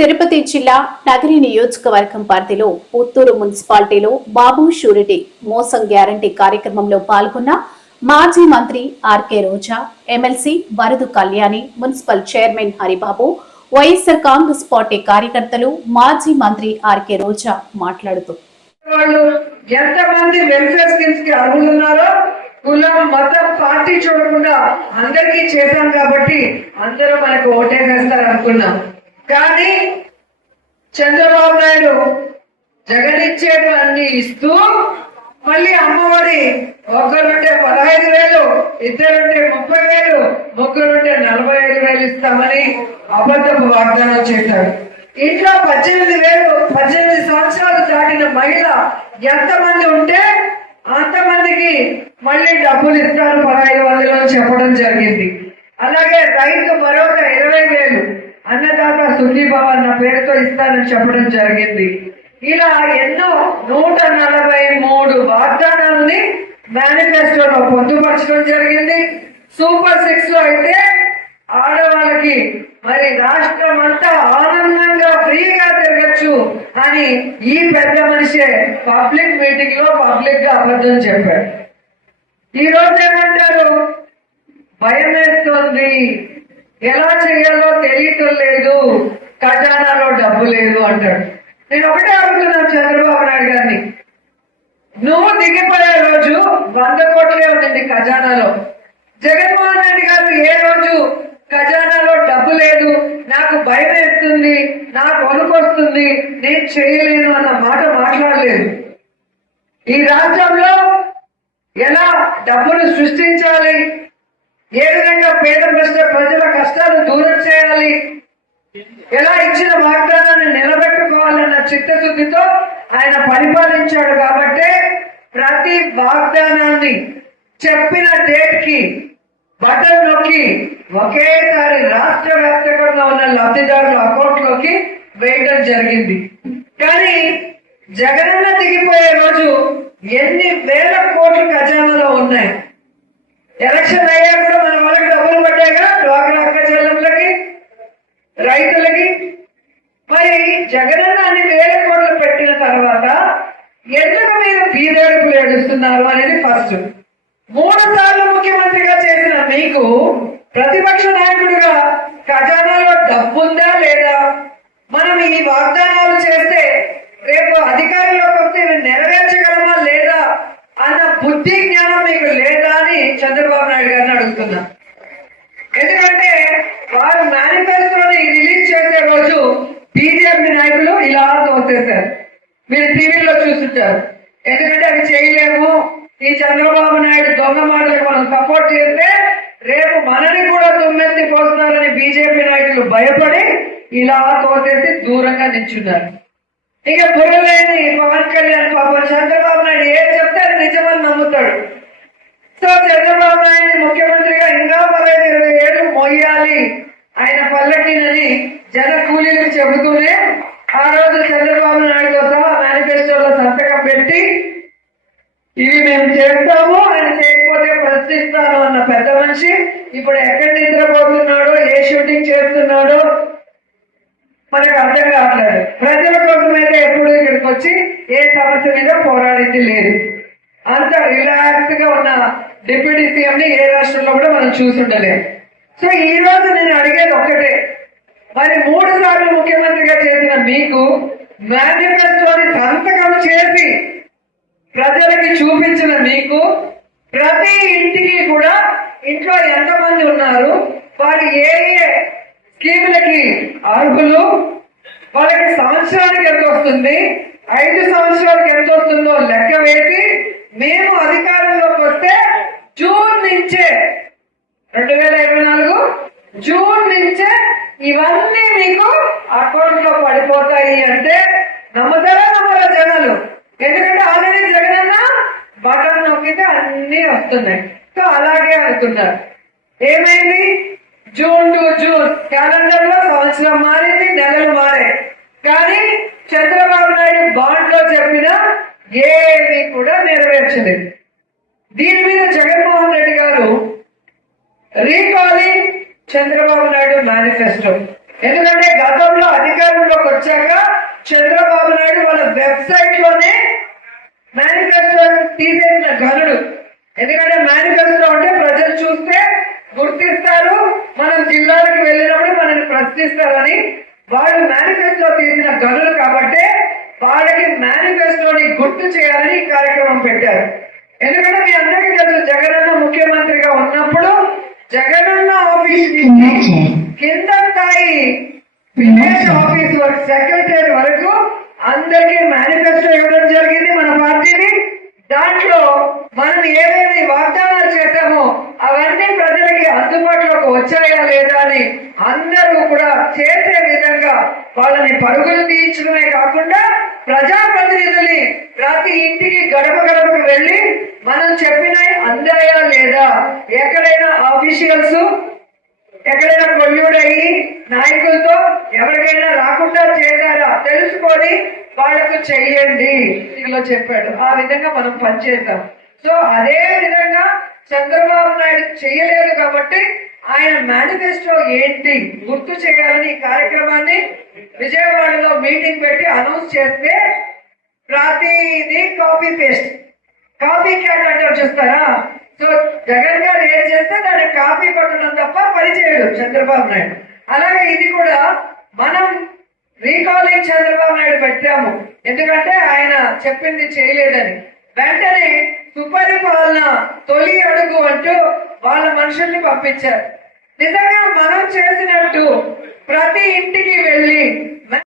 తిరుపతి జిల్లా నగరి నియోజకవర్గం పరిధిలో పుత్తూరు మున్సిపాలిటీలో బాబు షూరిటీ మోసం గ్యారంటీ కార్యక్రమంలో పాల్గొన్న మాజీ మంత్రి RK Roja, MLC Varadu Kalyani, municipal chairman Haribabu, YSR Congress party కార్యకర్తలు, మాజీ మంత్రి ఆర్కే రోజా మాట్లాడుతూ ఎంతమంది వెల్ఫేర్ స్కీమ్స్ కి అర్హులున్నారో కులం మతం పార్టీ చూడకుండా అందరికీ చేశాం కాబట్టి అందరూ మనకు ఓటేసేస్తారు అనుకున్నాం. కానీ చంద్రబాబు నాయుడు జగన్ ఇచ్చేటు అన్ని ఇస్తూ మళ్ళీ అమ్మఒడి ఒకరుంటే 15,000, ఇద్దరుంటే 30,000, ముగ్గురుంటే 45,000 ఇస్తామని అబద్ధపు వాగ్దానం చేశాడు. ఇంట్లో 18 సంవత్సరాలు దాటిన మహిళ ఎంతమంది ఉంటే అంతమందికి మళ్ళీ డబ్బులు ఇస్తారు 1500 చెప్పడం జరిగింది. అలాగే రైతు భరోసా 20,000 అన్నదాత సుఖీభావ అన్న పేరుతో ఇస్తానని చెప్పడం జరిగింది. ఇలా ఎన్నో 143 వాగ్దానాలని మేనిఫెస్టోలో పొందుపరచడం జరిగింది. సూపర్ 6 లో అయితే ఆడవాళ్ళకి మరి రాష్ట్రం అంతా ఆనందంగా ఫ్రీగా తిరగచ్చు అని ఈ పెద్ద మనిషే పబ్లిక్ మీటింగ్ లో పబ్లిక్ గా అబద్ధం చెప్పాడు. ఈ రోజు ఏమంటారు, భయం వేస్తుంది, ఎలా చేయాలో తెలియటం లేదు, ఖజానాలో డబ్బు లేదు అంటాడు. నేను ఒకటే అడుగుతున్నాను చంద్రబాబు నాయుడు గారిని, నువ్వు దిగిపోయే రోజు 100 కోట్లే ఉండింది ఖజానాలో. జగన్మోహన్ రెడ్డి గారు ఏ రోజు ఖజానాలో డబ్బు లేదు, నాకు భయం వేస్తుంది, నాకు వణుకొస్తుంది, నేను చేయలేను అన్న మాట మాట్లాడలేదు. ఈ రాష్ట్రంలో ఎలా డబ్బును సృష్టించాలి, ఏ విధంగా పేద ప్రజల కష్టాలు దూరం చేయాలి, ఎలా ఇచ్చిన వాగ్దానాన్ని నిలబెట్టుకోవాలన్న చిత్తశుద్ధితో ఆయన పరిపాలించాడు. కాబట్టి ప్రతి వాగ్దానాన్ని చెప్పిన డేట్ కి బటన్ నొక్కి ఒకేసారి రాష్ట్ర వ్యాప్తంగా ఉన్న లబ్ధిదారుల అకౌంట్ లోకి వేయడం జరిగింది. కానీ జగనన్న దిగిపోయే రోజు ఎన్ని వేల కోట్ల ఖజానాలో ఉన్నాయి. ఎలక్షన్ అయ్యా కూడా మన వాళ్ళకి డబ్బులు పడ్డాయిగా డ్వాక్రా అక్క చెల్లెళ్ళకి, రైతులకి. మరి జగనన్న అన్ని వేల కోట్లు పెట్టిన తర్వాత ఎందుకు మీరు బీదడుపులు ఏడుస్తున్నారు అనేది ఫస్ట్. 3 సార్లు ముఖ్యమంత్రిగా చేసిన మీకు ప్రతిపక్ష నాయకుడిగా ఖజానాలో డబ్బుందా లేదా, మనం ఈ వాగ్దానాలు చేస్తే రేపు అధికారంలోకి వస్తే నెరవేర్చగలమా లేదా అన్న బుద్ధి జ్ఞానం మీకు లేదా అని చంద్రబాబు నాయుడు గారిని అడుగుతున్నా. ఎందుకంటే వారు మేనిఫెస్టోని రిలీజ్ చేసే రోజు బీజేపీ నాయకులు ఇలా తోసేశారు. మీరు టీవీలో చూస్తుంటారు. ఎందుకంటే అవి చేయలేము, ఈ చంద్రబాబు నాయుడు దొంగ మాటలకు మనం సపోర్ట్ చేస్తే రేపు మనని కూడా తుమ్మెత్తి పోస్తారని బీజేపీ నాయకులు భయపడి ఇలా తోసేసి దూరంగా నిల్చున్నారు. ఇక బుర్రలేని పవన్ కళ్యాణ్ పాపం చంద్రబాబు నాయుడు ఏం చెప్తే అది నిజమని నమ్ముతాడు. సో చంద్రబాబు నాయుడు ముఖ్యమంత్రిగా ఇంకా 15-20 ఏళ్ళు మోయాలి ఆయన పల్లకినని జన కూలీలకు చెబుతూనే ఆ రోజు చంద్రబాబు నాయుడుతో సహా మేనిఫెస్టోలో సంతకం పెట్టి ఇవి మేము చేస్తాము, ఆయన చేయకపోతే ప్రశ్నిస్తాను అన్న పెద్ద మనిషి ఇప్పుడు ఎక్కడ నిద్రపోతున్నాడో, ఏ షూటింగ్ చేస్తున్నాడో మనకు అర్థం కావట్లేదు. ప్రజల కోసం అయితే ఎప్పుడు ఇక్కడికి వచ్చి ఏ సమస్య మీద పోరాడింది లేదు. అంత రిలాక్స్ గా ఉన్న డిప్యూటీ సీఎం ని ఏ రాష్ట్రంలో కూడా మనం చూసుండలేము. సో ఈ రోజు నేను అడిగేది ఒక్కటే, మరి 3 సార్లు ముఖ్యమంత్రిగా చేసిన మీకు మేనిఫెస్టోని సంతకం చేసి ప్రజలకి చూపించిన మీకు ప్రతి ఇంటికి కూడా ఇంట్లో ఎంతమంది ఉన్నారు, వారు ఏ ఏ స్కీములకి అర్హులు, వాళ్ళకి సంవత్సరానికి ఎంత వస్తుంది, 5 సంవత్సరాలకు ఎంత వస్తుందో లెక్క వేసి మేము అధికారంలోకి వస్తే జూన్ నుంచే 2024 జూన్ నుంచే ఇవన్నీ మీకు అకౌంట్ లో పడిపోతాయి అంటే నమ్మతారా నమ్మరా జనాలు? ఎందుకంటే ఆల్రెడీ జగనన్న బటన్ నొక్కితే అన్ని వస్తున్నాయి. సో అలాగే అనుకున్నారు. ఏమైంది, జూన్ టు జూన్ క్యాలెండర్ లో సంవత్సరం మారింది, నెలలు మారాయి. కానీ చంద్రబాబు నాయుడు బాండ్ లో చెప్పిన ఏమీ కూడా నెరవేర్చలేదు. దీని మీద జగన్మోహన్ రెడ్డి గారు రీకాలింగ్ చంద్రబాబు నాయుడు మేనిఫెస్టో, ఎందుకంటే గతంలో అధికారంలో వచ్చాక చంద్రబాబు నాయుడు వాళ్ళ వెబ్సైట్ లోనే మేనిఫెస్టో తీసేసిన ఘనుడు. ఎందుకంటే మేనిఫెస్టో అంటే ప్రజలు చూస్తే గుర్తిస్తారు, మనం జిల్లాలకు వెళ్ళినప్పుడు మనల్ని ప్రశ్నిస్తారని వాళ్ళు మేనిఫెస్టో తీసిన ఘనులు కాబట్టి వాళ్ళకి మేనిఫెస్టోని గుర్తు చేయాలని ఈ కార్యక్రమం పెట్టారు. ఎందుకంటే మీ అందరికీ తెలుసు, జగనన్న ముఖ్యమంత్రిగా ఉన్నప్పుడు జగనన్న ఆఫీస్ నుంచి కింద స్థాయి విలేజ్ ఆఫీస్ వరకు సెక్రటరీ వరకు అందరికీ మేనిఫెస్టో ఇవ్వడం జరిగింది మన పార్టీని. దాంట్లో మనం ఏమేమి వాగ్దానాలు చేశామో అవన్నీ ప్రజలకి అందుబాటులోకి వచ్చాయా లేదా అని అందరూ కూడా చేసే విధంగా వాళ్ళని పరుగులు తీయించడమే కాకుండా ప్రజాప్రతినిధుల్ని ప్రతి ఇంటికి గడప గడపకు వెళ్లి మనం చెప్పినవి అందాయా లేదా, ఎక్కడైనా ఆఫీషియల్స్ ఎక్కడైనా కొల్యూడయ్యి నాయకులతో ఎవరికైనా రాకుండా చేశారా తెలుసుకొని వాళ్లకు చెయ్యండి ఇందులో చెప్పాడు. ఆ విధంగా మనం పనిచేద్దాం. సో అదే విధంగా చంద్రబాబు నాయుడు చెయ్యలేదు కాబట్టి ఆయన మేనిఫెస్టో ఏంటి గుర్తు చేయాలని ఈ కార్యక్రమాన్ని విజయవాడలో మీటింగ్ పెట్టి అనౌన్స్ చేస్తే ప్రతిదీ కాపీ పేస్ట్, కాపీ క్యాట్ అంటారు చూస్తారా. సో జగన్ గారు ఏం చేస్తే దాన్ని కాపీ కొట్టడం తప్ప పని చేయడు చంద్రబాబు నాయుడు. అలాగే ఇది కూడా మనం రీకాలింగ్ చంద్రబాబు నాయుడు పెట్టాము, ఎందుకంటే ఆయన చెప్పింది చేయలేదని. వెంటనే సుపరిపాలన తొలి అడుగు అంటూ వాళ్ళ మనుషుల్ని పంపించారు. నిజంగా మనం చేసినట్టు ప్రతి ఇంటికి వెళ్లి